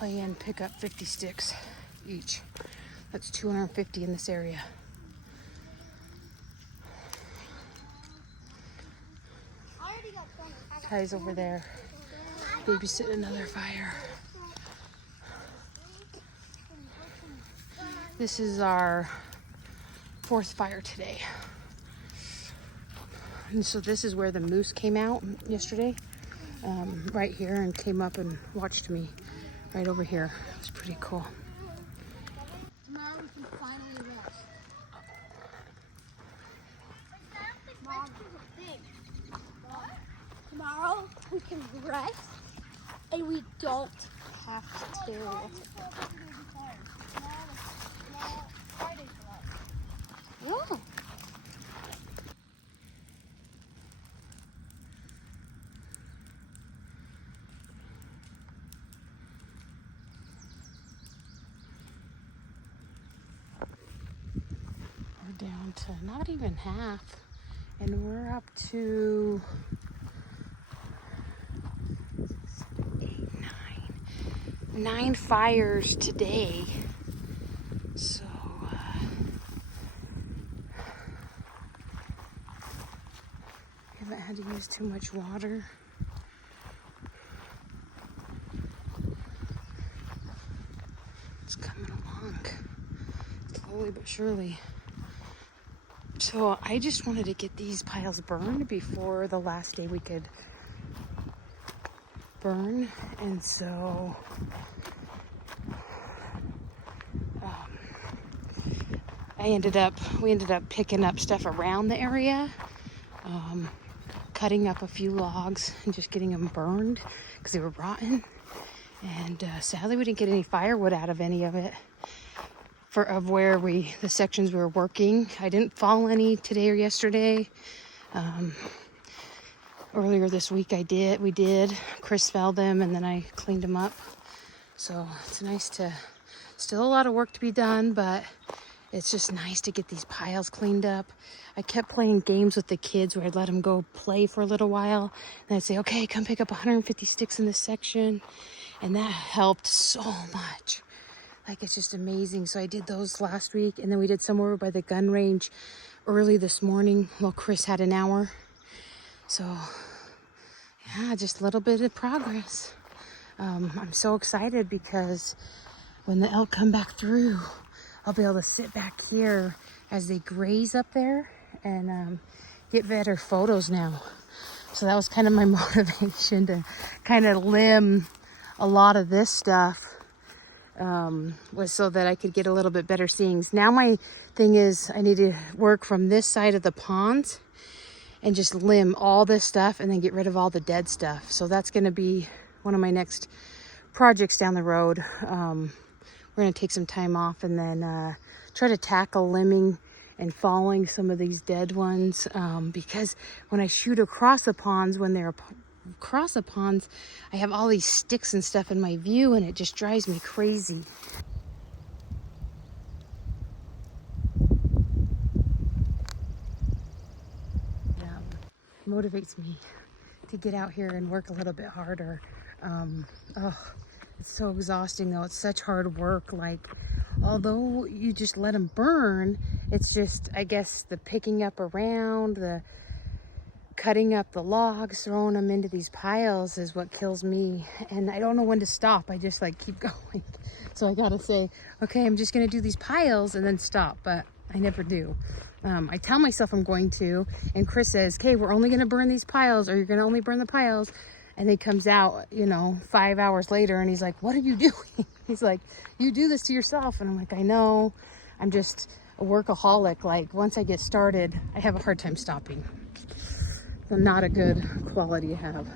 play and pick up 50 sticks each. That's 250 in this area. Ty's over there babysitting another fire. This is our 4th fire today. And so this is where the moose came out yesterday, right here, and came up and watched me right over here. It was pretty cool. Tomorrow we can finally rest. Mom, tomorrow we can rest and we don't have to. Yeah. We're down to not even half, and we're up to 9 fires today. So haven't had to use too much water. It's coming along slowly but surely. So I just wanted to get these piles burned before the last day we could burn, and so we ended up picking up stuff around the area, cutting up a few logs and just getting them burned because they were rotten. And sadly, we didn't get any firewood out of any of it of where the sections we were working. I didn't fall any today or yesterday. Earlier this week we did. Chris felled them and then I cleaned them up. So it's nice still a lot of work to be done, but it's just nice to get these piles cleaned up. I kept playing games with the kids where I'd let them go play for a little while. And I'd say, okay, come pick up 150 sticks in this section. And that helped so much. Like, it's just amazing. So I did those last week. And then we did some over by the gun range early this morning while Chris had an hour. So, yeah, just a little bit of progress. I'm so excited because when the elk come back through, I'll be able to sit back here as they graze up there and get better photos now. So that was kind of my motivation to kind of limb a lot of this stuff, was so that I could get a little bit better seeings. Now my thing is I need to work from this side of the pond and just limb all this stuff and then get rid of all the dead stuff. So that's going to be one of my next projects down the road. We're going to take some time off and then try to tackle limbing and falling some of these dead ones, because when I shoot across the ponds, when they're across the ponds, I have all these sticks and stuff in my view and it just drives me crazy. It motivates me to get out here and work a little bit harder. It's so exhausting though. It's such hard work. Like, although you just let them burn, it's just, I guess, the picking up around, the cutting up the logs, throwing them into these piles is what kills me. And I don't know when to stop. I just like keep going. So I gotta say, okay, I'm just gonna do these piles and then stop, but I never do. I tell myself I'm going to, and Chris says, okay, we're only gonna burn these piles, or you're gonna only burn the piles. And he comes out, 5 hours later and he's like, what are you doing? He's like, you do this to yourself. And I'm like, I know, I'm just a workaholic. Like, once I get started, I have a hard time stopping. So not a good quality to have.